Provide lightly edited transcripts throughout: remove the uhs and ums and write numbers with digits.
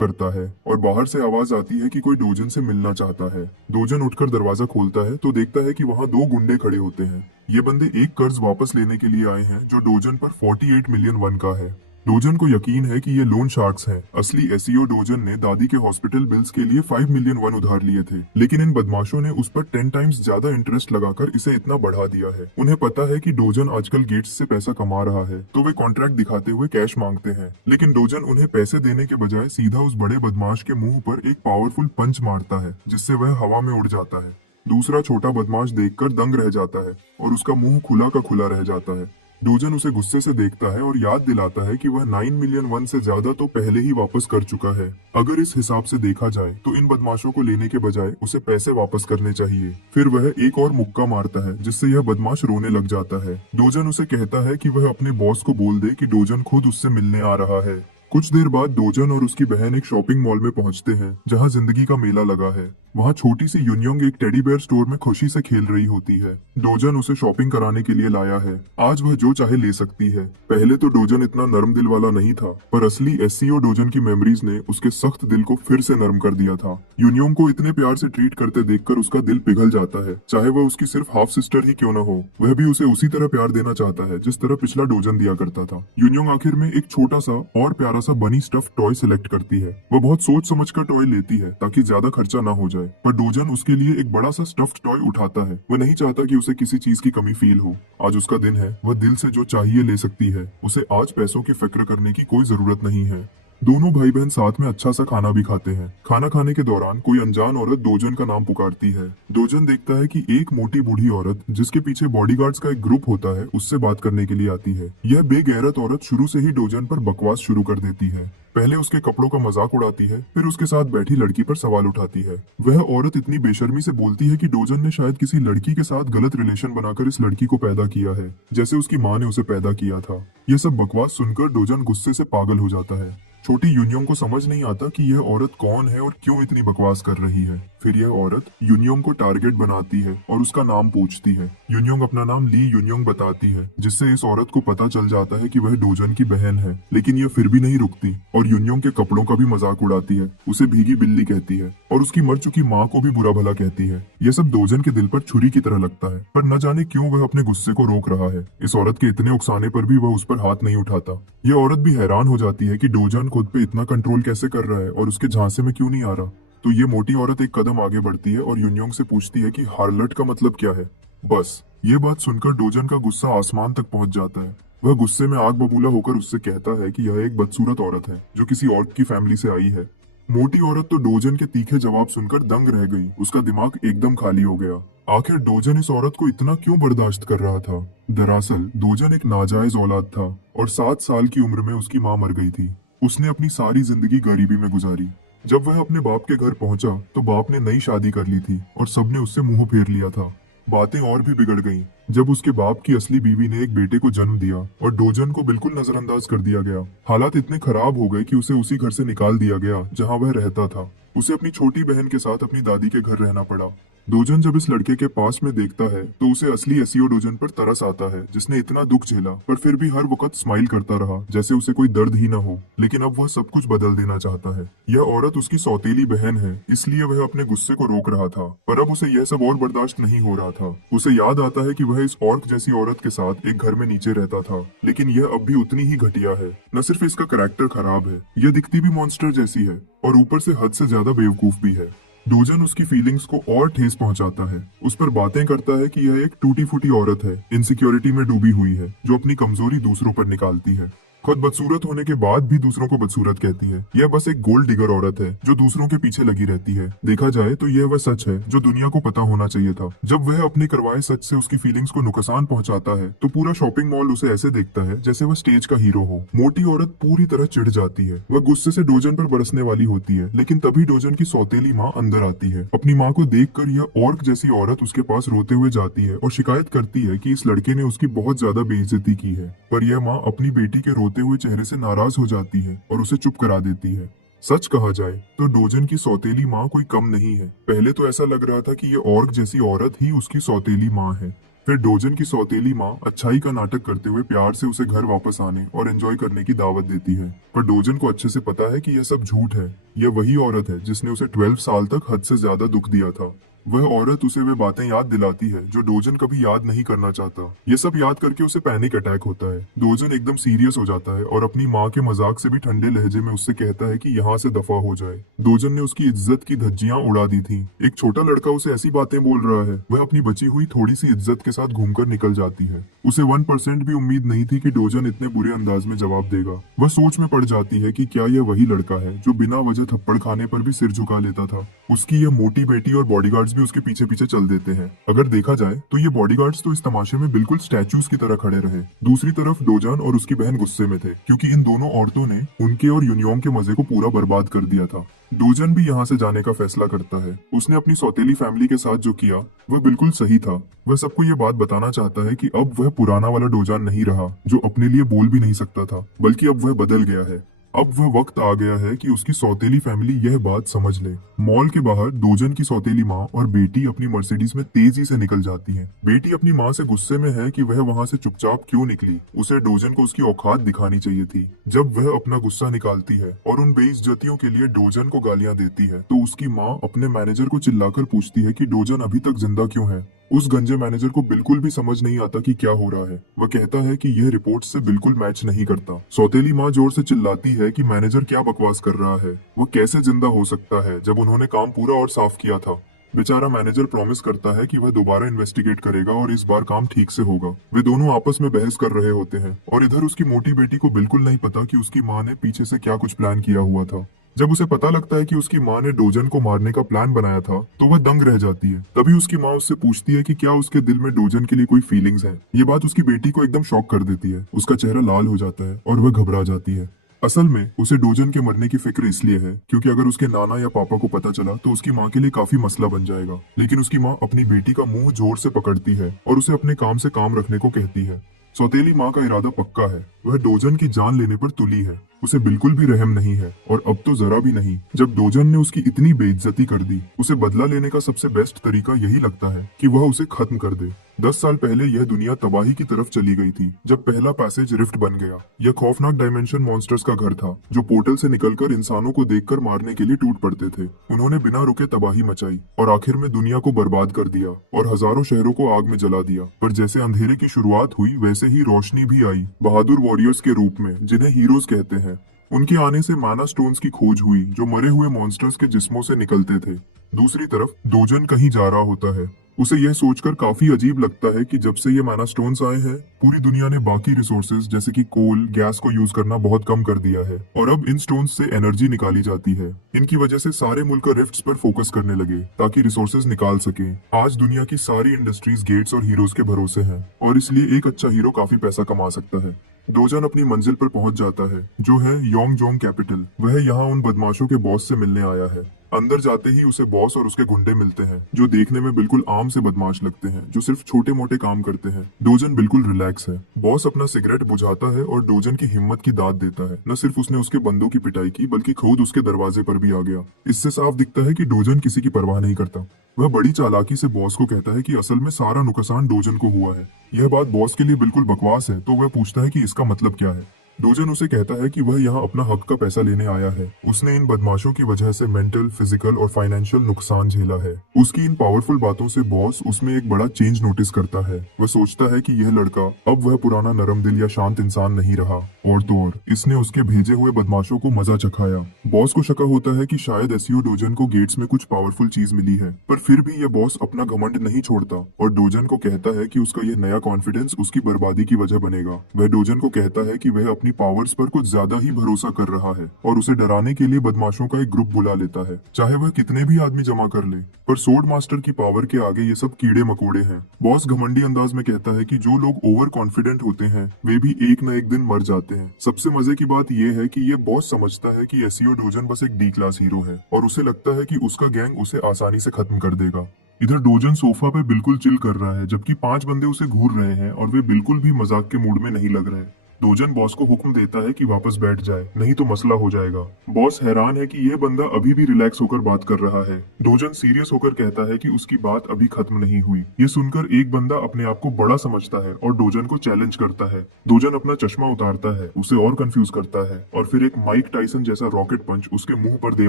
करता है और बाहर से आवाज आती है कि कोई डोजन से मिलना चाहता है। डोजन उठकर दरवाजा खोलता है तो देखता है कि वहाँ दो गुंडे खड़े होते हैं। ये बंदे एक कर्ज वापस लेने के लिए आए हैं जो डोजन पर 48 मिलियन वन का है। डोजन को यकीन है कि ये लोन शार्क्स हैं। असली एसईओ डोजन ने दादी के हॉस्पिटल बिल्स के लिए 5 मिलियन वन उधार लिए थे, लेकिन इन बदमाशों ने उस पर 10 टाइम्स ज्यादा इंटरेस्ट लगाकर इसे इतना बढ़ा दिया है। उन्हें पता है कि डोजन आजकल गेट्स से पैसा कमा रहा है, तो वे कॉन्ट्रैक्ट दिखाते हुए कैश मांगते हैं। लेकिन डोजन उन्हें पैसे देने के बजाय सीधा उस बड़े बदमाश के मुंह पर एक पावरफुल पंच मारता है, जिससे वह हवा में उड़ जाता है। दूसरा छोटा बदमाश देखकर दंग रह जाता है और उसका मुंह खुला का खुला रह जाता है। डोजन उसे गुस्से से देखता है और याद दिलाता है कि वह 9 मिलियन वन से ज्यादा तो पहले ही वापस कर चुका है। अगर इस हिसाब से देखा जाए तो इन बदमाशों को लेने के बजाय उसे पैसे वापस करने चाहिए। फिर वह एक और मुक्का मारता है जिससे यह बदमाश रोने लग जाता है। डोजन उसे कहता है कि वह अपने बॉस को बोल दे कि डोजन खुद उससे मिलने आ रहा है। कुछ देर बाद डोजन और उसकी बहन एक शॉपिंग मॉल में पहुंचते हैं जहां जिंदगी का मेला लगा है। वहां छोटी सी युनयोंग एक टेडी बेयर स्टोर में खुशी से खेल रही होती है। डोजन उसे शॉपिंग कराने के लिए लाया है। आज वह जो चाहे ले सकती है। पहले तो डोजन इतना नरम दिल वाला नहीं था, पर असली एससीओ डोजन की मेमोरीज ने उसके सख्त दिल को फिर से नरम कर दिया था। युनयोंग को इतने प्यार से ट्रीट करते देखकर उसका दिल पिघल जाता है। चाहे वह उसकी सिर्फ हाफ सिस्टर ही क्यों न हो, वह भी उसे उसी तरह प्यार देना चाहता है जिस तरह पिछला डोजन दिया करता था। युनयोंग आखिर में एक छोटा सा और प्यारा सा बनी स्टफ टॉय सिलेक्ट करती है। वह बहुत सोच समझ कर टॉय लेती है ताकि ज्यादा खर्चा ना हो जाए, पर डोजन उसके लिए एक बड़ा सा स्टफ्ड टॉय उठाता है। वह नहीं चाहता कि उसे किसी चीज की कमी फील हो। आज उसका दिन है, वह दिल से जो चाहिए ले सकती है। उसे आज पैसों की फिक्र करने की कोई जरूरत नहीं है। दोनों भाई बहन साथ में अच्छा सा खाना भी खाते हैं। खाना खाने के दौरान कोई अनजान औरत डोजन का नाम पुकारती है। डोजन देखता है कि एक मोटी बूढ़ी औरत जिसके पीछे बॉडीगार्ड्स का एक ग्रुप होता है उससे बात करने के लिए आती है। यह बेगैरत औरत शुरू से ही डोजन पर बकवास शुरू कर देती है। पहले उसके कपड़ों का मजाक उड़ाती है, फिर उसके साथ बैठी लड़की पर सवाल उठाती है। वह औरत इतनी बेशर्मी से बोलती है कि डोजन ने शायद किसी लड़की के साथ गलत रिलेशन बनाकर इस लड़की को पैदा किया है, जैसे उसकी माँ ने उसे पैदा किया था। यह सब बकवास सुनकर डोजन गुस्से से पागल हो जाता है। छोटी यूनियोंग को समझ नहीं आता कि यह औरत कौन है और क्यों इतनी बकवास कर रही है। फिर यह औरत यूनियोंग को टारगेट बनाती है और उसका नाम पूछती है। यूनियोंग अपना नाम ली यूनियोंग बताती है, जिससे इस औरत को पता चल जाता है कि वह डोजन की बहन है। लेकिन यह फिर भी नहीं रुकती और यूनियोंग के कपड़ों का भी मजाक उड़ाती है, उसे भीगी बिल्ली कहती है और उसकी मर चुकी माँ को भी बुरा भला कहती है। यह सब डोजन के दिल पर छुरी की तरह लगता है, पर न जाने क्यों वह अपने गुस्से को रोक रहा है। इस औरत के इतने उकसाने पर भी वह उस पर हाथ नहीं उठाता। यह औरत भी हैरान हो जाती है कि डोजन खुद पे इतना कंट्रोल कैसे कर रहा है और उसके झांसे में क्यों नहीं आ रहा। तो ये मोटी औरत एक कदम आगे बढ़ती है और यूनियोंग से पूछती है कि हार्लट का मतलब क्या है। बस ये बात सुनकर डोजन का गुस्सा आसमान तक पहुंच जाता है। वह गुस्से में आग बबूला होकर उससे कहता है कि यह एक बदसूरत औरत है जो किसी ऑर्क की फैमिली से आई है। मोटी औरत तो डोजन के तीखे जवाब सुनकर दंग रह गई। उसका दिमाग एकदम खाली हो गया। आखिर डोजन इस औरत को इतना क्यों बर्दाश्त कर रहा था। दरअसल डोजन एक नाजायज औलाद था और 7 साल की उम्र में उसकी माँ मर गई थी। उसने अपनी सारी जिंदगी गरीबी में गुजारी। जब वह अपने बाप के घर पहुंचा तो बाप ने नई शादी कर ली थी और सबने उससे मुंह फेर लिया था। बातें और भी बिगड़ गईं जब उसके बाप की असली बीवी ने एक बेटे को जन्म दिया और डोजन को बिल्कुल नजरअंदाज कर दिया गया। हालात इतने खराब हो गए कि उसे उसी घर से निकाल दिया गया जहां वह रहता था। उसे अपनी छोटी बहन के साथ अपनी दादी के घर रहना पड़ा। डोजन जब इस लड़के के पास में देखता है तो उसे असली एसईओ डोजन पर तरस आता है, जिसने इतना दुख झेला पर फिर भी हर वक्त स्माइल करता रहा जैसे उसे कोई दर्द ही न हो। लेकिन अब वह सब कुछ बदल देना चाहता है। यह औरत उसकी सौतेली बहन है, इसलिए वह अपने गुस्से को रोक रहा था, पर अब उसे यह सब और बर्दाश्त नहीं हो रहा था। उसे याद आता है कि वह इस ऑर्क जैसी औरत के साथ एक घर में नीचे रहता था, लेकिन यह अब भी उतनी ही घटिया है। न सिर्फ इसका करैक्टर खराब है, यह दिखती भी मॉन्स्टर जैसी है और ऊपर से हद से ज्यादा बेवकूफ भी है। डोजन उसकी फीलिंग्स को और ठेस पहुंचाता है। उस पर बातें करता है कि यह एक टूटी फूटी औरत है, इनसिक्योरिटी में डूबी हुई है, जो अपनी कमजोरी दूसरों पर निकालती है। खुद बदसूरत होने के बाद भी दूसरों को बदसूरत कहती है। यह बस एक गोल्ड डिगर औरत है जो दूसरों के पीछे लगी रहती है। देखा जाए तो यह वह सच है जो दुनिया को पता होना चाहिए था। जब वह अपने करवाए सच से उसकी फीलिंग्स को नुकसान पहुंचाता है तो पूरा शॉपिंग मॉल उसे ऐसे देखता है जैसे वह स्टेज का हीरो हो। मोटी औरत पूरी तरह चिढ़ जाती है। वह गुस्से से डोजन पर बरसने वाली होती है, लेकिन तभी डोजन की सौतेली माँ अंदर आती है। अपनी माँ को देखकर यह ऑर्क जैसी औरत उसके पास रोते हुए जाती है और शिकायत करती है कि इस लड़के ने उसकी बहुत ज्यादा बेइज्जती की है। पर यह माँ अपनी बेटी के रोते हुए चेहरे से नाराज हो जाती है और उसे चुप करा देती है। सच कहा जाए तो डोजन की सौतेली माँ कोई कम नहीं है। पहले तो ऐसा लग रहा था कि ये ऑर्क जैसी औरत ही उसकी सौतेली माँ है, फिर डोजन की सौतेली माँ अच्छाई का नाटक करते हुए प्यार से उसे घर वापस आने और एंजॉय करने की दावत देती है। पर डोजन को अच्छे से पता है कि यह सब झूठ है। यह वही औरत है जिसने उसे 12 साल तक हद से ज्यादा दुख दिया था। वह औरत उसे वे बातें याद दिलाती है जो डोजन कभी याद नहीं करना चाहता। ये सब याद करके उसे पैनिक अटैक होता है। डोजन एकदम सीरियस हो जाता है और अपनी माँ के मजाक से भी ठंडे लहजे में उससे कहता है कि यहाँ से दफा हो जाए। डोजन ने उसकी इज्जत की धज्जियां उड़ा दी थी। एक छोटा लड़का उसे ऐसी बातें बोल रहा है। वह अपनी बची हुई थोड़ी सी इज्जत के साथ घूमकर निकल जाती है। उसे 1% भी उम्मीद नहीं थी कि डोजन इतने बुरे अंदाज में जवाब देगा। वह सोच में पड़ जाती है कि क्या यह वही लड़का है जो बिना वजह थप्पड़ खाने पर भी सिर झुका लेता था। उसकी यह मोटी बेटी और बॉडीगार्ड्स भी उसके पीछे पीछे चल देते हैं। अगर देखा जाए तो ये बॉडीगार्ड्स तो इस तमाशे में बिल्कुल स्टैचूज की तरह खड़े रहे। दूसरी तरफ डोजान और उसकी बहन गुस्से में थे क्योंकि इन दोनों औरतों ने उनके और यूनियोंग के मजे को पूरा बर्बाद कर दिया था। डोजन भी यहाँ से जाने का फैसला करता है। उसने अपनी सौतेली फैमिली के साथ जो किया वह बिल्कुल सही था। वह सबको ये बात बताना चाहता है कि अब वह पुराना वाला डोजान नहीं रहा जो अपने लिए बोल भी नहीं सकता था, बल्कि अब वह बदल गया है। अब वह वक्त आ गया है कि उसकी सौतेली फैमिली यह बात समझ ले। मॉल के बाहर डोजन की सौतेली माँ और बेटी अपनी मर्सिडीज में तेजी से निकल जाती हैं। बेटी अपनी माँ से गुस्से में है कि वह वहाँ से चुपचाप क्यों निकली। उसे डोजन को उसकी औकात दिखानी चाहिए थी। जब वह अपना गुस्सा निकालती है और उन बेइज्जतियों के लिए डोजन को गालियां देती है तो उसकी माँ अपने मैनेजर को चिल्लाकर पूछती है कि डोजन अभी तक जिंदा क्यों है। उस गंजे मैनेजर को बिल्कुल भी समझ नहीं आता कि क्या हो रहा है। वह कहता है कि यह रिपोर्ट से बिल्कुल मैच नहीं करता। सौतेली माँ जोर से चिल्लाती है कि मैनेजर क्या बकवास कर रहा है। वह कैसे जिंदा हो सकता है जब उन्होंने काम पूरा और साफ किया था। बेचारा मैनेजर प्रॉमिस करता है कि वह दोबारा इन्वेस्टिगेट करेगा और इस बार काम ठीक से होगा। वे दोनों आपस में बहस कर रहे होते हैं और इधर उसकी मोटी बेटी को बिल्कुल नहीं पता कि उसकी माँ ने पीछे से क्या कुछ प्लान किया हुआ था। जब उसे पता लगता है कि उसकी माँ ने डोजन को मारने का प्लान बनाया था तो वह दंग रह जाती है। तभी उसकी माँ उससे पूछती है कि क्या उसके दिल में डोजन के लिए कोई फीलिंग्स हैं। ये बात उसकी बेटी को एकदम शॉक कर देती है। उसका चेहरा लाल हो जाता है और वह घबरा जाती है। असल में उसे डोजन के मरने की फिक्र इसलिए है क्योंकि अगर उसके नाना या पापा को पता चला तो उसकी माँ के लिए काफी मसला बन जाएगा। लेकिन उसकी माँ अपनी बेटी का मुंह जोर से पकड़ती है और उसे अपने काम से काम रखने को कहती है। सौतेली माँ का इरादा पक्का है। वह डोजन की जान लेने पर तुली है। उसे बिल्कुल भी रहम नहीं है और अब तो जरा भी नहीं। जब डोजन ने उसकी इतनी बेइज्जती कर दी, उसे बदला लेने का सबसे बेस्ट तरीका यही लगता है कि वह उसे खत्म कर दे। 10 साल पहले यह दुनिया तबाही की तरफ चली गई थी जब पहला पैसेज रिफ्ट बन गया। यह खौफनाक डायमेंशन मॉन्स्टर्स का घर था जो पोर्टल से निकलकर इंसानों को देखकर मारने के लिए टूट पड़ते थे। उन्होंने बिना रुके तबाही मचाई और आखिर में दुनिया को बर्बाद कर दिया और हजारों शहरों को आग में जला दिया। पर जैसे अंधेरे की शुरुआत हुई वैसे ही रोशनी भी आई, बहादुर वॉरियर्स के रूप में जिन्हें हीरोज कहते हैं। उनके आने से माना स्टोन्स की खोज हुई जो मरे हुए मॉन्स्टर्स के जिस्मों से निकलते थे। दूसरी तरफ डोजन कहीं जा रहा होता है। उसे यह सोचकर काफी अजीब लगता है कि जब से ये माना स्टोन्स आए हैं पूरी दुनिया ने बाकी रिसोर्सेज जैसे कि कोल, गैस को यूज करना बहुत कम कर दिया है और अब इन स्टोन्स से एनर्जी निकाली जाती है। इनकी वजह से सारे मुल्क रिफ्ट्स पर फोकस करने लगे ताकि रिसोर्सेज निकाल सके। आज दुनिया की सारी इंडस्ट्रीज गेट्स और हीरोज के भरोसे हैं और इसलिए एक अच्छा हीरो काफी पैसा कमा सकता है। डोजन अपनी मंजिल पर पहुंच जाता है जो है योंगजोंग कैपिटल। वह यहाँ उन बदमाशों के बॉस से मिलने आया है। अंदर जाते ही उसे बॉस और उसके गुंडे मिलते हैं जो देखने में बिल्कुल आम से बदमाश लगते हैं, जो सिर्फ छोटे मोटे काम करते हैं। डोजन बिल्कुल रिलैक्स है। बॉस अपना सिगरेट बुझाता है और डोजन की हिम्मत की दाद देता है। न सिर्फ उसने उसके बंदों की पिटाई की बल्कि खुद उसके दरवाजे पर भी आ गया। इससे साफ दिखता है कि डोजन किसी की परवाह नहीं करता। वह बड़ी चालाकी से बॉस को कहता है कि असल में सारा नुकसान डोजन को हुआ है। यह बात बॉस के लिए बिल्कुल बकवास है तो वह पूछता है कि इसका मतलब क्या है। डोजन उसे कहता है कि वह यहाँ अपना हक का पैसा लेने आया है। उसने इन बदमाशों की वजह से मेंटल, फिजिकल और फाइनेंशियल नुकसान झेला है। उसकी इन पावरफुल बातों से बॉस उसमें एक बड़ा चेंज नोटिस करता है। वह सोचता है कि यह लड़का अब वह पुराना नरम दिल या शांत इंसान नहीं रहा। और तो और इसने उसके भेजे हुए बदमाशों को मजा चखाया। बॉस को शक होता है कि शायद एसईओ डोजन को गेट्स में कुछ पावरफुल चीज मिली है, पर फिर भी यह बॉस अपना घमंड नहीं छोड़ता और डोजन को कहता है कि उसका यह नया कॉन्फिडेंस उसकी बर्बादी की वजह बनेगा। वह डोजन को कहता है कि वह अपनी पावर्स पर कुछ ज्यादा ही भरोसा कर रहा है और उसे डराने के लिए बदमाशों का एक ग्रुप बुला लेता है, चाहे वह कितने भी आदमी जमा कर ले। पर सोर्ड मास्टर की पावर के आगे ये सब कीड़े मकोड़े हैं। बॉस घमंडी अंदाज में कहता है कि जो लोग ओवर कॉन्फिडेंट होते हैं वे भी एक न एक दिन मर जाते हैं। सबसे मजे की बात यह है कि ये बॉस समझता है कि एसईओ डोजन बस एक डी क्लास हीरो है और उसे लगता है कि उसका गैंग उसे आसानी से खत्म कर देगा। इधर डोजन सोफा पे बिल्कुल चिल कर रहा है जबकि 5 बंदे उसे घूर रहे हैं और वे बिल्कुल भी मजाक के मूड में नहीं लग रहे। डोजन बॉस को हुक्म देता है कि वापस बैठ जाए, नहीं तो मसला हो जाएगा। बॉस हैरान है कि यह बंदा अभी भी रिलैक्स होकर बात कर रहा है। डोजन सीरियस होकर कहता है कि उसकी बात अभी खत्म नहीं हुई। ये सुनकर एक बंदा अपने आप को बड़ा समझता है और डोजन को चैलेंज करता है। डोजन अपना चश्मा उतारता है, उसे और कंफ्यूज करता है और फिर एक माइक टाइसन जैसा रॉकेट पंच उसके मुंह पर दे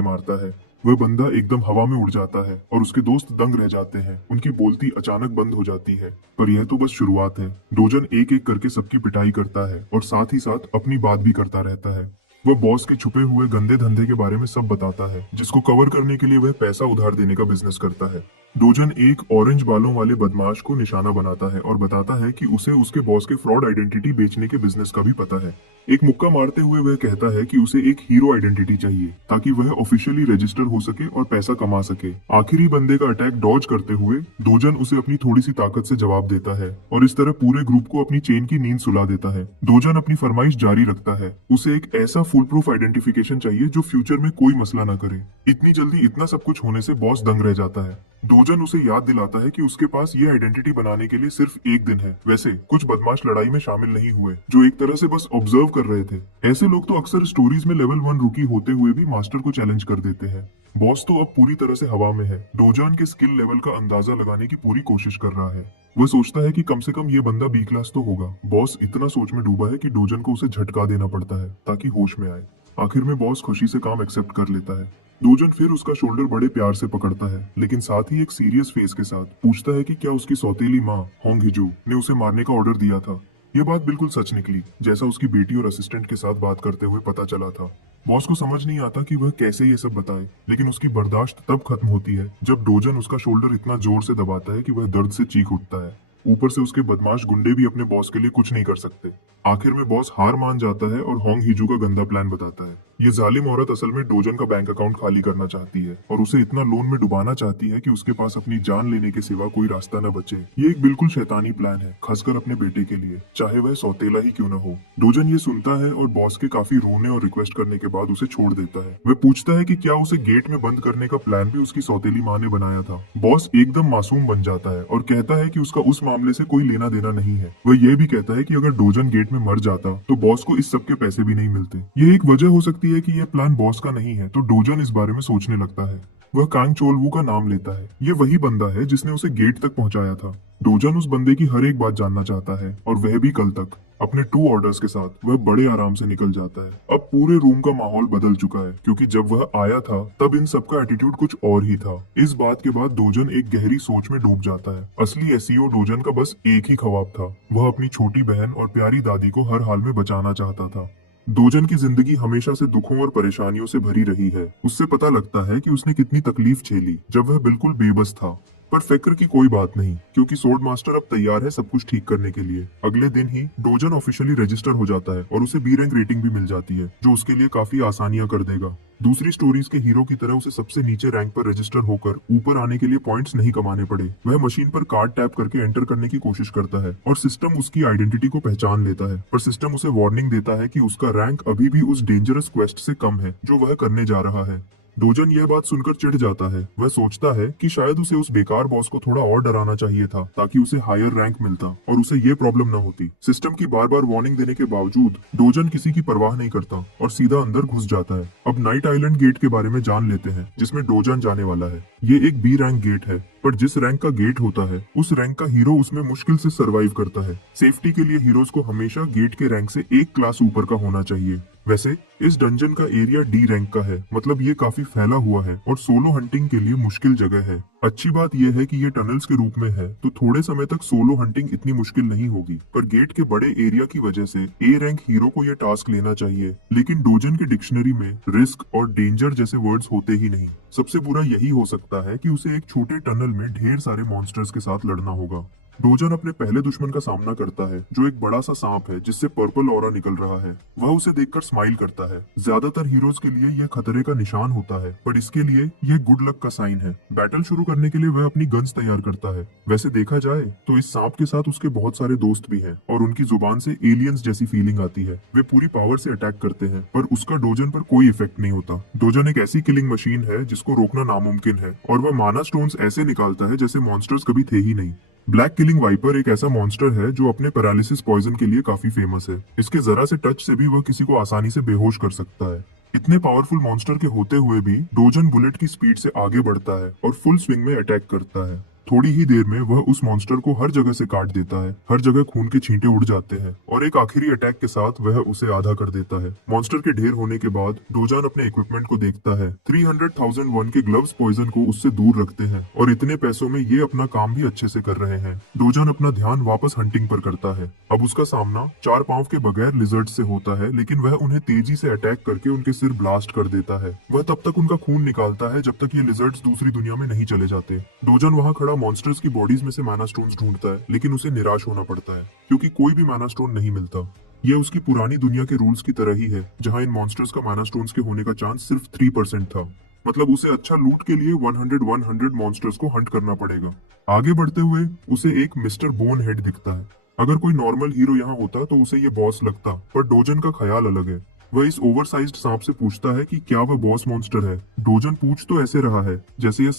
मारता है। वह बंदा एकदम हवा में उड़ जाता है और उसके दोस्त दंग रह जाते हैं। उनकी बोलती अचानक बंद हो जाती है। पर यह तो बस शुरुआत है। डोजन एक एक करके सबकी पिटाई करता है और साथ ही साथ अपनी बात भी करता रहता है। वह बॉस के छुपे हुए गंदे धंधे के बारे में सब बताता है, जिसको कवर करने के लिए वह पैसा उधार देने का बिजनेस करता है। डोजन एक ऑरेंज बालों वाले बदमाश को निशाना बनाता है और बताता है कि उसे उसके बॉस के फ्रॉड आइडेंटिटी बेचने के बिजनेस का भी पता है। एक मुक्का मारते हुए वह कहता है कि उसे एक हीरो आइडेंटिटी चाहिए ताकि वह ऑफिशियली रजिस्टर हो सके और पैसा कमा सके। आखिरी बंदे का अटैक डॉज करते हुए डोजन उसे अपनी थोड़ी सी ताकत से जवाब देता है और इस तरह पूरे ग्रुप को अपनी चेन की नींद सुला देता है। डोजन अपनी फरमाइश जारी रखता है। उसे एक ऐसा फुल प्रूफ आइडेंटिफिकेशन चाहिए जो फ्यूचर में कोई मसला ना करे। इतनी जल्दी इतना सब कुछ होने से बॉस दंग रह जाता है। डोजन उसे याद दिलाता है कि उसके पास ये आइडेंटिटी बनाने के लिए सिर्फ एक दिन है। वैसे कुछ बदमाश लड़ाई में शामिल नहीं हुए, जो एक तरह से बस ऑब्जर्व कर रहे थे। ऐसे लोग तो अक्सर स्टोरीज में लेवल 1 रुकी होते हुए भी मास्टर को चैलेंज कर देते हैं। बॉस तो अब पूरी तरह से हवा में है। डोजन के स्किल लेवल का अंदाजा लगाने की पूरी कोशिश कर रहा है। वह सोचता है कि कम से कम ये बंदा बी क्लास तो होगा। बॉस इतना सोच में डूबा है कि डोजन को उसे झटका देना पड़ता है ताकि होश में आए। आखिर में बॉस खुशी से काम एक्सेप्ट कर लेता है। डोजन फिर उसका शोल्डर बड़े प्यार से पकड़ता है, लेकिन साथ ही एक सीरियस फेस के साथ पूछता है कि क्या उसकी सौतेली माँ होंग हिजू ने उसे मारने का ऑर्डर दिया था। ये बात बिल्कुल सच निकली, जैसा उसकी बेटी और असिस्टेंट के साथ बात करते हुए पता चला था। बॉस को समझ नहीं आता कि वह कैसे ये सब बताए, लेकिन उसकी बर्दाश्त तब खत्म होती है जब डोजन उसका शोल्डर इतना जोर से दबाता है कि वह दर्द से चीख उठता है। ऊपर से उसके बदमाश गुंडे भी अपने बॉस के लिए कुछ नहीं कर सकते। आखिर में बॉस हार मान जाता है और होंग हिजू का गंदा प्लान बताता है। ये जालिम औरत असल में डोजन का बैंक अकाउंट खाली करना चाहती है और उसे इतना लोन में डुबाना चाहती है कि उसके पास अपनी जान लेने के सिवा कोई रास्ता न बचे। ये एक बिल्कुल शैतानी प्लान है, खासकर अपने बेटे के लिए, चाहे वह सौतेला ही क्यों न हो। डोजन ये सुनता है और बॉस के काफी रोने और रिक्वेस्ट करने के बाद उसे छोड़ देता है। वह पूछता है कि क्या उसे गेट में बंद करने का प्लान भी उसकी सौतेली माँ ने बनाया था। बॉस एकदम मासूम बन जाता है और कहता है कि उसका उस मामले से कोई लेना देना नहीं है। वह यह भी कहता है कि अगर डोजन गेट में मर जाता तो बॉस को इस सब के पैसे भी नहीं मिलते। ये एक वजह हो सकती है कि यह प्लान बॉस का नहीं है, तो डोजन इस बारे में सोचने लगता है। वह कांग चोलवू का नाम लेता है। ये वही बंदा है जिसने उसे गेट तक पहुंचाया था। डोजन उस बंदे की हर एक बात जानना चाहता है और वह भी कल तक। अपने 2 ऑर्डर्स के साथ वह बड़े आराम से निकल जाता है। अब पूरे रूम का माहौल बदल चुका है, क्योंकि जब वह आया था तब इन सबका एटीट्यूड कुछ और ही था। इस बात के बाद डोजन एक गहरी सोच में डूब जाता है। असली एसईओ डोजन का बस एक ही ख्वाब था। वह अपनी छोटी बहन और प्यारी दादी को हर हाल में बचाना चाहता था। डोजन की जिंदगी हमेशा से दुखों और परेशानियों से भरी रही है। उससे पता लगता है कि उसने कितनी तकलीफ झेली जब वह बिल्कुल बेबस था। पर फिक्र की कोई बात नहीं, क्योंकि सोर्ड मास्टर अब तैयार है सब कुछ ठीक करने के लिए। अगले दिन ही डोजन ऑफिशियली रजिस्टर हो जाता है और उसे बी रैंक रेटिंग भी मिल जाती है, जो उसके लिए काफी आसानियां कर देगा। दूसरी स्टोरीज के हीरो की तरह उसे सबसे नीचे रैंक पर रजिस्टर होकर ऊपर आने के लिए पॉइंट्स नहीं कमाने पड़े। वह मशीन पर कार्ड टैप करके एंटर करने की कोशिश करता है और सिस्टम उसकी आइडेंटिटी को पहचान लेता है। पर सिस्टम उसे वार्निंग देता है कि उसका रैंक अभी भी उस डेंजरस क्वेस्ट से कम है जो वह करने जा रहा है। डोजन यह बात सुनकर चिढ़ जाता है। वह सोचता है कि शायद उसे उस बेकार बॉस को थोड़ा और डराना चाहिए था ताकि उसे हायर रैंक मिलता और उसे ये प्रॉब्लम न होती। सिस्टम की बार बार वार्निंग देने के बावजूद डोजन किसी की परवाह नहीं करता और सीधा अंदर घुस जाता है। अब नाइट आइलैंड गेट के बारे में जान लेते हैं, जिसमें डोजन जाने वाला है। ये एक बी रैंक गेट है, पर जिस रैंक का गेट होता है उस रैंक का हीरो उसमें मुश्किल से सरवाइव करता है। सेफ्टी के लिए हीरोज को हमेशा गेट के रैंक से एक क्लास ऊपर का होना चाहिए। वैसे इस डंजन का एरिया डी रैंक का है, मतलब ये काफी फैला हुआ है और सोलो हंटिंग के लिए मुश्किल जगह है। अच्छी बात यह है कि ये टनल्स के रूप में है, तो थोड़े समय तक सोलो हंटिंग इतनी मुश्किल नहीं होगी। पर गेट के बड़े एरिया की वजह से ए रैंक हीरो को यह टास्क लेना चाहिए, लेकिन डोजन के डिक्शनरी में रिस्क और डेंजर जैसे वर्ड्स होते ही नहीं। सबसे बुरा यही हो सकता है कि उसे एक छोटे टनल में ढेर सारे मॉन्स्टर्स के साथ लड़ना होगा। डोजन अपने पहले दुश्मन का सामना करता है, जो एक बड़ा सा सांप है जिससे पर्पल ऑरा निकल रहा है। वह उसे देखकर स्माइल करता है। ज्यादातर हीरोज के लिए यह खतरे का निशान होता है, पर इसके लिए यह गुड लक का साइन है। बैटल शुरू करने के लिए वह अपनी गन्स तैयार करता है। वैसे देखा जाए तो इस सांप के साथ उसके बहुत सारे दोस्त भी हैं और उनकी जुबान से एलियंस जैसी फीलिंग आती है। वे पूरी पावर से अटैक करते हैं, पर उसका डोजन पर कोई इफेक्ट नहीं होता। डोजन एक ऐसी किलिंग मशीन है जिसको रोकना नामुमकिन है और वह माना स्टोन्स ऐसे निकालता है जैसे मॉन्स्टर्स कभी थे ही नहीं। ब्लैक किलिंग वाइपर एक ऐसा मॉन्स्टर है जो अपने पैरालिसिस पॉइजन के लिए काफी फेमस है। इसके जरा से टच से भी वह किसी को आसानी से बेहोश कर सकता है। इतने पावरफुल मॉन्स्टर के होते हुए भी डोजन बुलेट की स्पीड से आगे बढ़ता है और फुल स्विंग में अटैक करता है। थोड़ी ही देर में वह उस मॉन्स्टर को हर जगह से काट देता है, हर जगह खून के छींटे उड़ जाते हैं और एक आखिरी अटैक के साथ वह उसे आधा कर देता है। मॉन्स्टर के ढेर होने के बाद डोजान अपने इक्विपमेंट को देखता है। 300,001 के ग्लव्स पॉइजन को उससे दूर रखते हैं और इतने पैसों में ये अपना काम भी अच्छे से कर रहे हैं। डोजान अपना ध्यान वापस हंटिंग पर करता है। अब उसका सामना 4 पांव के बगैर लिजर्ड से होता है, लेकिन वह उन्हें तेजी से अटैक करके उनके सिर ब्लास्ट कर देता है। वह तब तक उनका खून निकालता है जब तक ये लिजर्ड्स दूसरी दुनिया में नहीं चले जाते। डोजन वहां खड़ा मॉन्स्टर्स की बॉडीज में से माना स्टोन्स ढूंढता है, लेकिन उसे निराश होना पड़ता है क्योंकि कोई भी माना स्टोन नहीं मिलता। यह उसकी पुरानी दुनिया के रूल्स की तरह ही है, जहां इन मॉन्स्टर्स का माना स्टोन्स के होने का चांस सिर्फ 3% था। मतलब उसे अच्छा लूट के लिए 100 मॉन्स्टर्स को हंट करना पड़ेगा। आगे बढ़ते हुए उसे एक मिस्टर बोन हेड दिखता है। अगर कोई नॉर्मल हीरो यहाँ होता तो उसे ये बॉस लगता, पर डोजन का ख्याल अलग है। वह इस ओवरसाइज्ड सांप से पूछता है कि क्या वह बॉस मॉन्स्टर है। डोजन पूछ तो ऐसे रहा है जैसे यह